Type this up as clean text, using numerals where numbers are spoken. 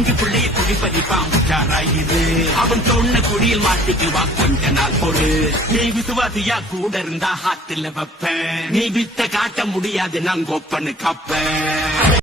Gang பிள்ளைய குடிப்பதிப்பான் உச்சாராயிரு. அவன் சொன்ன குடியில் மாட்டிக்குவா கொஞ்ச நாள் பொறு. நீ விசுவாசியா கூட இருந்தா ஹாத்துல வைப்பேன். நீ வித்த காட்ட முடியாது நான் கொப்பனு கப்ப.